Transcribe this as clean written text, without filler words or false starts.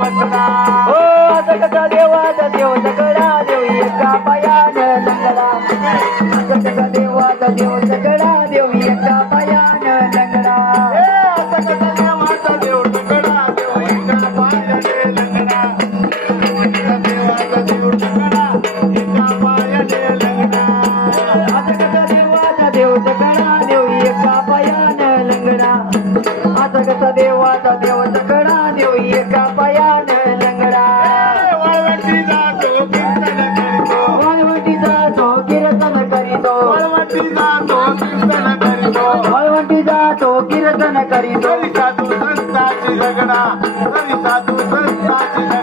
बसला हो असं कसा देवाचा देव सगळा देव एका पायानं लंगडा असं कसा देवाचा देव सगळा देव एका पायानं लंगडा असं कसा देवाचा देव सगळा देव एका पायाने लंगडा देवाचा देव सगळा एका पायाने लंगडा असं कसा देवाचा देव सगळा देव एका पायानं लंगडा असं कसा देवाचा देव सगळा देव एका पायानं लंगडा वाळवंटी जातो कीर्तन करीतो वाळवंटी जातो कीर्तन करीतो वाळवंटी जातो कीर्तन करीतो वाळवंटी जातो कीर्तन करीतो तरी साधू संतांची लग्ना तरी साधू संतांची